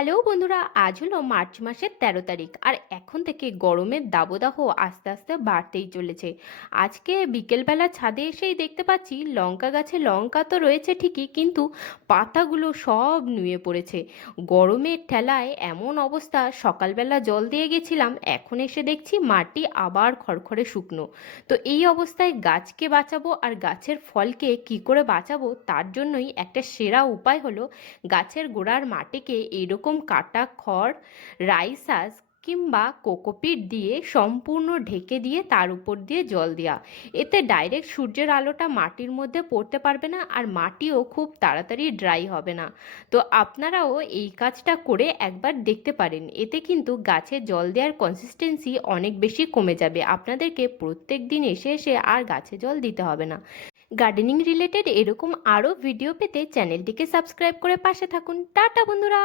Hello বন্ধুরা, আজ হলো মার্চ মাসের তেরো তারিখ আর এখন থেকে গরমের দাবদাহ আস্তে আস্তে বাড়তেই চলেছে। আজকে বিকেলবেলা ছাদে এসেই দেখতে পাচ্ছি লঙ্কা গাছে লঙ্কা তো রয়েছে ঠিকই, কিন্তু পাতাগুলো সব নুয়ে পড়েছে। গরমের ঠেলায় এমন অবস্থা, সকালবেলা জল দিয়ে গেছিলাম, এখন এসে দেখছি মাটি আবার খড়খড়ে শুকনো। তো এই অবস্থায় গাছকে বাঁচাবো আর গাছের ফলকে কি করে বাঁচাবো, তার জন্যই একটা সেরা উপায় হলো গাছের গোড়ার মাটিকে এইরকম কাটা খড় রাইসাস কিংবা কোকোপিট দিয়ে সম্পূর্ণ ঢেকে দিয়ে তার উপর দিয়ে জল দেওয়া। এতে ডাইরেক্ট সূর্যের আলোটা মাটির মধ্যে পড়তে পারবে না আর মাটিও খুব তাড়াতাড়ি ড্রাই হবে না। তো আপনারাও এই কাজটা করে একবার দেখতে পারেন। এতে কিন্তু গাছে জল দেওয়ার কনসিস্টেন্সি অনেক বেশি কমে যাবে। আপনাদেরকে প্রত্যেক দিন এসে এসে আর গাছে জল দিতে হবে না। গার্ডেনিং রিলেটেড এরকম আরও ভিডিও পেতে চ্যানেলটিকে সাবস্ক্রাইব করে পাশে থাকুন। টাটা বন্ধুরা!